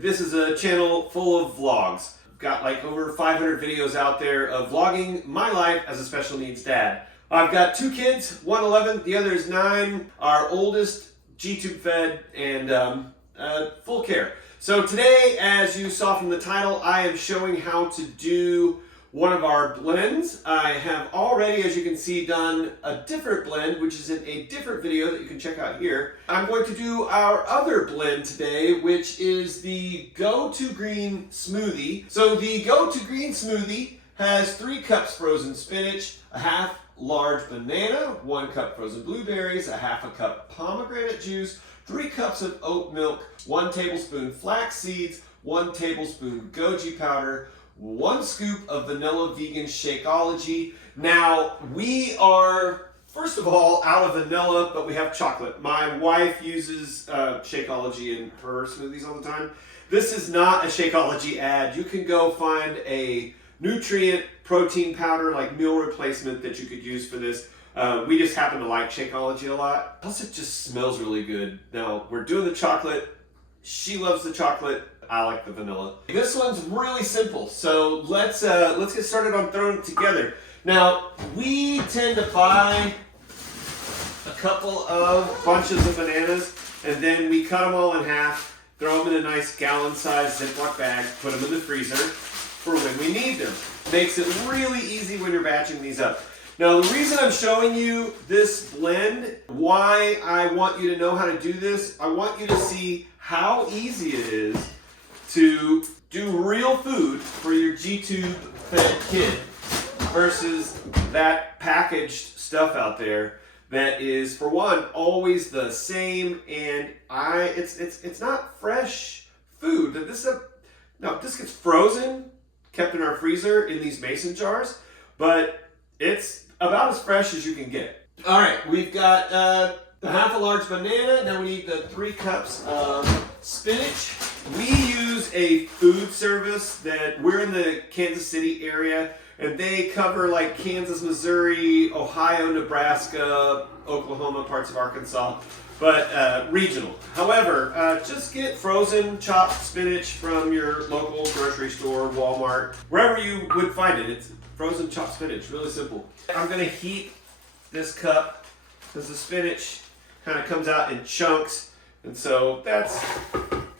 This is a channel full of vlogs. Got like over 500 videos out there of vlogging my life as a special needs dad. I've got 2 kids, one 11, the other is 9. Our oldest G-tube fed and full care. So today, as you saw from the title, I am showing how to do one of our blends. I have already, as you can see, done a different blend, which is in a different video that you can check out here. I'm going to do our other blend today, which is the Go To Green Smoothie. So the Go To Green Smoothie has 3 cups frozen spinach, a half large banana, 1 cup frozen blueberries, a half a cup pomegranate juice, 3 cups of oat milk, 1 tablespoon flax seeds, 1 tablespoon goji powder, 1 scoop of vanilla vegan Shakeology. Now, we are, first of all, out of vanilla, but we have chocolate. My wife uses Shakeology in her smoothies all the time. This is not a Shakeology ad. You can go find a nutrient protein powder, like meal replacement, that you could use for this. We just happen to like Shakeology a lot. Plus, it just smells really good. Now, we're doing the chocolate. She loves the chocolate. I like the vanilla. This one's really simple, so let's get started on throwing it together. Now, we tend to buy a couple of bunches of bananas, and then we cut them all in half, throw them in a nice gallon-sized Ziploc bag, put them in the freezer for when we need them. Makes it really easy when you're batching these up. Now, the reason I'm showing you this blend, why I want you to know how to do this, I want you to see how easy it is to do real food for your G-tube fed kid versus that packaged stuff out there that is, for one, always the same, and it's not fresh food. This gets frozen, kept in our freezer in these mason jars, but it's about as fresh as you can get. All right, we've got the half a large banana. Now we need the 3 cups of spinach. We use a food service that we're in the Kansas City area, and they cover like Kansas, Missouri, Ohio, Nebraska, Oklahoma, parts of Arkansas, but regional. However, just get frozen chopped spinach from your local grocery store, Walmart, wherever you would find it. It's frozen chopped spinach, really simple. I'm gonna heat this cup because the spinach kind of comes out in chunks, and so that's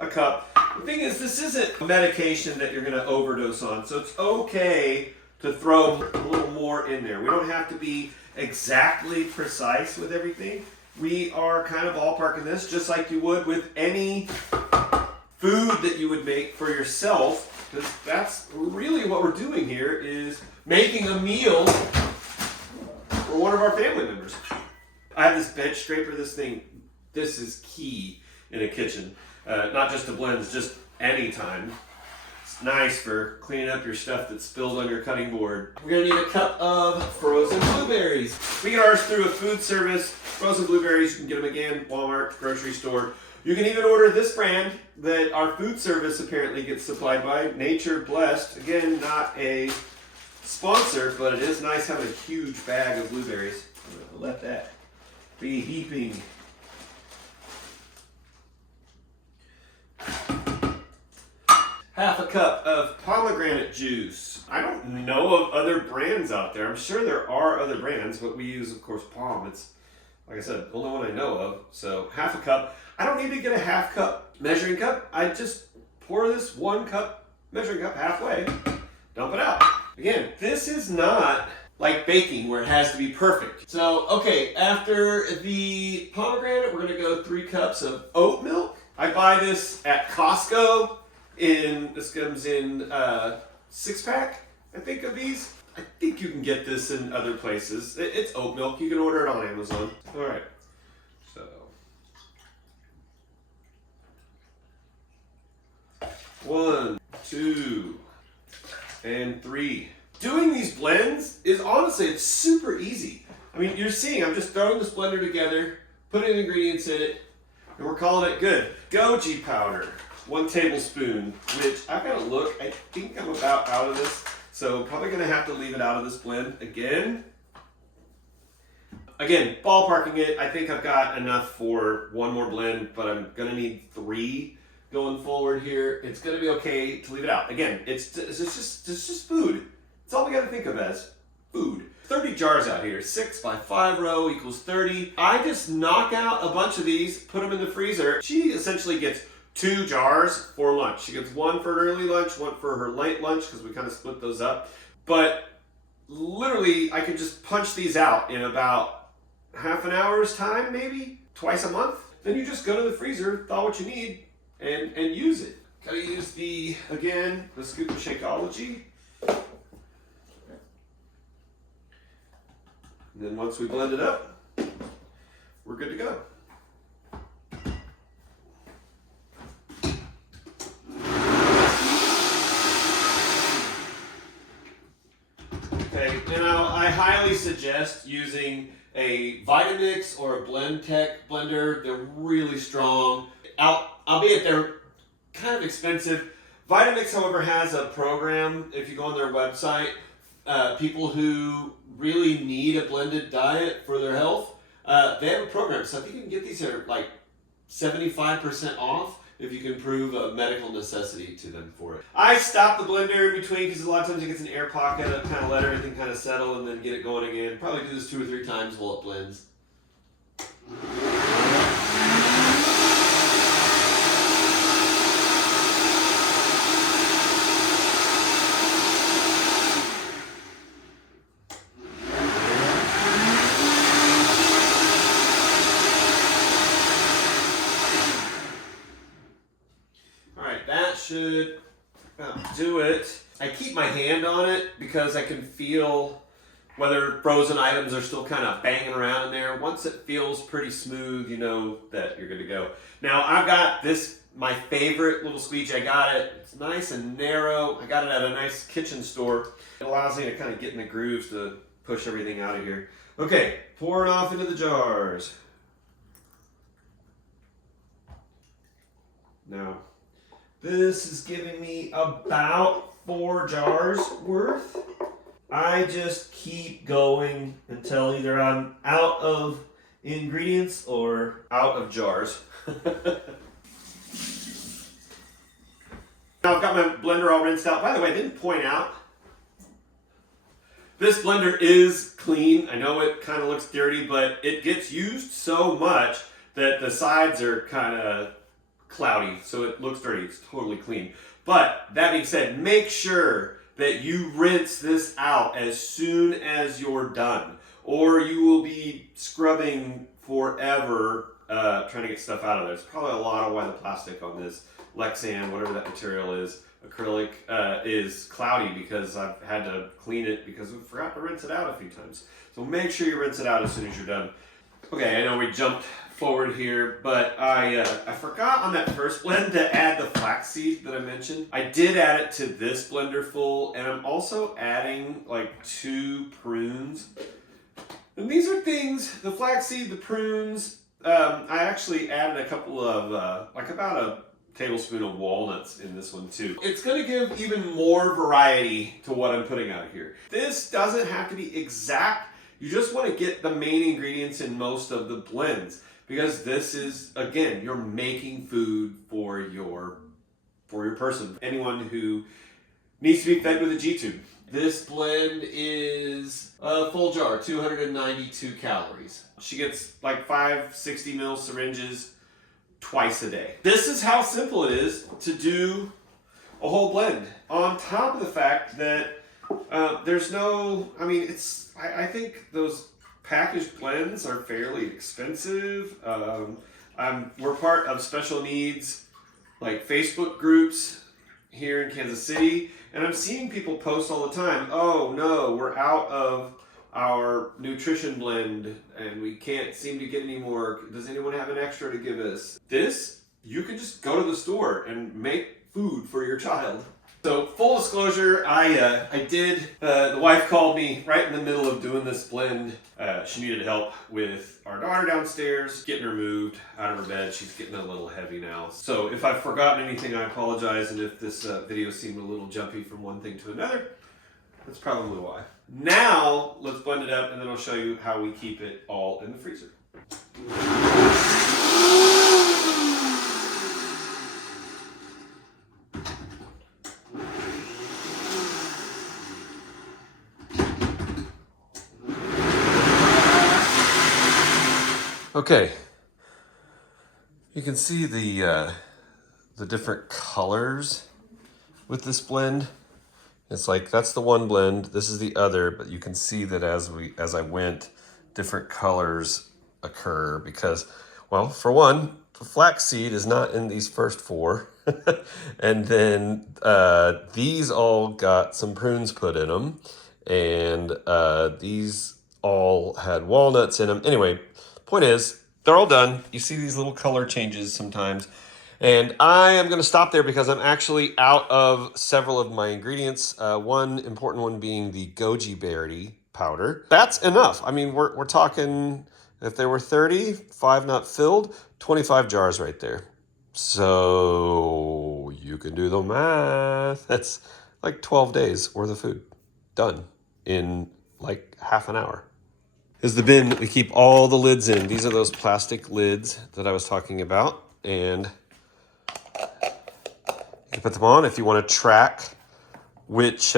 a cup. The thing is, this isn't a medication that you're gonna overdose on, so it's okay to throw a little more in there. We don't have to be exactly precise with everything. We are kind of ballparking this just like you would with any food that you would make for yourself, because that's really what we're doing here, is making a meal for one of our family members. I have this bench scraper. This is key in a kitchen. Not just to blends, just anytime. It's nice for cleaning up your stuff that spilled on your cutting board. We're gonna need a cup of frozen blueberries. We get ours through a food service. Frozen blueberries, you can get them again, Walmart, grocery store. You can even order this brand that our food service apparently gets supplied by, Nature Blessed. Again, not a sponsor, but it is nice having a huge bag of blueberries. I'm gonna let that be heaping. Half a cup of pomegranate juice. I don't know of other brands out there. I'm sure there are other brands, but we use, of course, Palm. It's, like I said, the only one I know of. So half a cup. I don't need to get a half cup measuring cup. I just pour this 1 cup measuring cup halfway, dump it out. Again, this is not like baking where it has to be perfect. So, okay, after the pomegranate, we're gonna go 3 cups of oat milk. I buy this at Costco. This comes in 6-pack, I think, of these. I think you can get this in other places. It's oat milk. You can order it on Amazon. All right. So 1, 2, and 3. Doing these blends is honestly, it's super easy. I mean, you're seeing, I'm just throwing this blender together, putting ingredients in it, and we're calling it good. Goji powder, 1 tablespoon, which I've got to look. I think I'm about out of this, so probably going to have to leave it out of this blend again. Again, ballparking it, I think I've got enough for 1 more blend, but I'm going to need 3 going forward here, it's going to be okay to leave it out. Again, it's just food. It's all we got to think of as food. 30 jars out here, 6 by 5 row equals 30. I just knock out a bunch of these, put them in the freezer. She essentially gets 2 jars for lunch. She gets one for an early lunch, one for her late lunch, because we kind of split those up. But literally, I could just punch these out in about half an hour's time, maybe, twice a month. Then you just go to the freezer, thaw what you need, and use it. Gotta use the Scoop of Shakeology. And then once we blend it up, we're good to go. Okay, now I highly suggest using a Vitamix or a Blendtec blender. They're really strong. Albeit they're kind of expensive. Vitamix, however, has a program, if you go on their website, people who really need a blended diet for their health, they have a program. So I think you can get these at like 75% off if you can prove a medical necessity to them for it. I stop the blender in between because a lot of times it gets an air pocket to kind of let everything kind of settle and then get it going again. Probably do this 2 or 3 times while it blends. Should do it. I keep my hand on it because I can feel whether frozen items are still kind of banging around in there. Once it feels pretty smooth, you know that you're good to go. Now I've got this, my favorite little squeegee. I got it. It's nice and narrow. I got it at a nice kitchen store. It allows me to kind of get in the grooves to push everything out of here. Okay, pour it off into the jars. Now, this is giving me about 4 jars worth. I just keep going until either I'm out of ingredients or out of jars. Now I've got my blender all rinsed out. By the way, I didn't point out, this blender is clean. I know it kind of looks dirty, but it gets used so much that the sides are kind of cloudy, so it looks dirty. It's totally clean. But that being said, make sure that you rinse this out as soon as you're done, or you will be scrubbing forever trying to get stuff out of there. It's probably a lot of why the plastic on this Lexan, whatever that material is, acrylic, is cloudy, because I've had to clean it because we forgot to rinse it out a few times. So make sure you rinse it out as soon as you're done. Okay, I know we jumped forward here, but I forgot on that first blend to add the flaxseed that I mentioned. I did add it to this blender full, and I'm also adding like 2 prunes. And these are things, the flaxseed, the prunes, I actually added a couple of, like about a tablespoon of walnuts in this one too. It's gonna give even more variety to what I'm putting out here. This doesn't have to be exact. You just want to get the main ingredients in most of the blends, because this is, again, you're making food for your person. Anyone who needs to be fed with a G-tube. This blend is a full jar, 292 calories. She gets like 5 60 ml syringes twice a day. This is how simple it is to do a whole blend. On top of the fact that there's no, I mean, I think those packaged blends are fairly expensive. We're part of special needs, like Facebook groups here in Kansas City, and I'm seeing people post all the time, oh no, we're out of our nutrition blend and we can't seem to get any more. Does anyone have an extra to give us? This, you can just go to the store and make food for your child. So full disclosure, I did, the wife called me right in the middle of doing this blend. She needed help with our daughter downstairs, getting her moved out of her bed. She's getting a little heavy now. So if I've forgotten anything, I apologize. And if this video seemed a little jumpy from one thing to another, that's probably why. Now, let's blend it up and then I'll show you how we keep it all in the freezer. Okay, you can see the different colors with this blend. It's like that's the one blend, this is the other, but you can see that as I went, different colors occur because, well, for one, the flaxseed is not in these first four. And then these all got some prunes put in them, and these all had walnuts in them. Anyway, point is, they're all done. You see these little color changes sometimes. And I am going to stop there because I'm actually out of several of my ingredients. One important one being the goji berry powder. That's enough. I mean, we're talking, if there were 30, 5 not filled, 25 jars right there. So you can do the math. That's like 12 days worth of food done in like half an hour. Is the bin that we keep all the lids in. These are those plastic lids that I was talking about. And you can put them on if you want to track which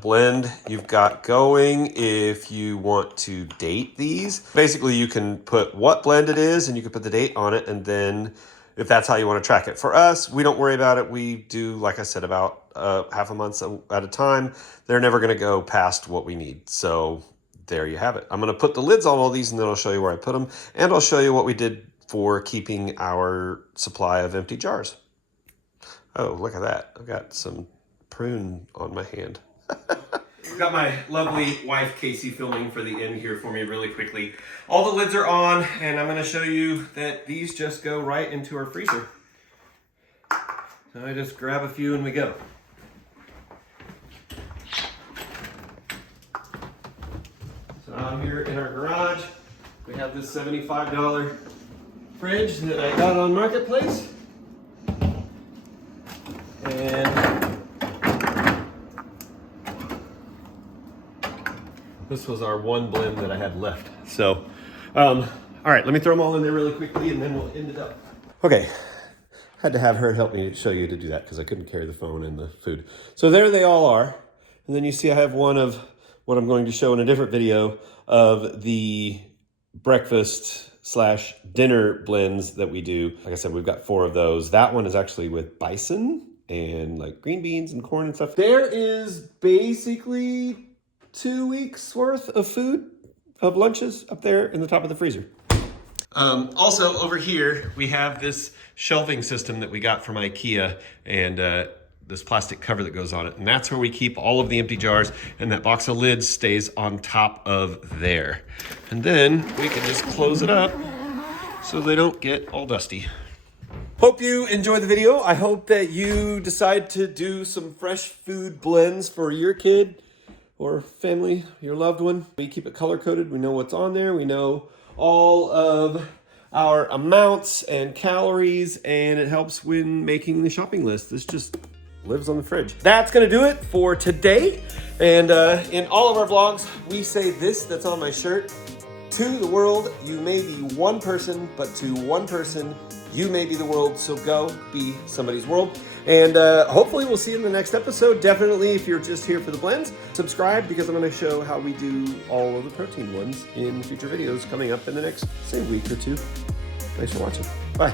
blend you've got going, if you want to date these. Basically, you can put what blend it is and you can put the date on it, and then if that's how you want to track it. For us, we don't worry about it. We do, like I said, about half a month at a time. They're never going to go past what we need. So there you have it. I'm going to put the lids on all these, and then I'll show you where I put them, and I'll show you what we did for keeping our supply of empty jars. Oh, look at that. I've got some prune on my hand. I've got my lovely wife, Casey, filming for the end here for me really quickly. All the lids are on, and I'm going to show you that these just go right into our freezer. So I just grab a few and we go. So out here in our garage, we have this $75 fridge that I got on Marketplace. And this was our one blend that I had left. So, all right, let me throw them all in there really quickly and then we'll end it up. Okay, had to have her help me show you to do that because I couldn't carry the phone and the food. So there they all are. And then you see I have one of what I'm going to show in a different video of the breakfast / dinner blends that we do. Like I said, we've got 4 of those. That one is actually with bison and like green beans and corn and stuff. There is basically 2 weeks worth of food, of lunches up there in the top of the freezer. Also over here, we have this shelving system that we got from IKEA, and this plastic cover that goes on it. And that's where we keep all of the empty jars, and that box of lids stays on top of there. And then we can just close it up so they don't get all dusty. Hope you enjoyed the video. I hope that you decide to do some fresh food blends for your kid or family, your loved one. We keep it color-coded. We know what's on there. We know all of our amounts and calories, and it helps when making the shopping list. This just lives on the fridge. That's gonna do it for today. And in all of our vlogs, we say this that's on my shirt: to the world, you may be one person, but to one person, you may be the world. So go be somebody's world. And hopefully we'll see you in the next episode. Definitely, if you're just here for the blends, subscribe, because I'm going to show how we do all of the protein ones in future videos coming up in the next, say, week or two. Thanks for watching. Bye.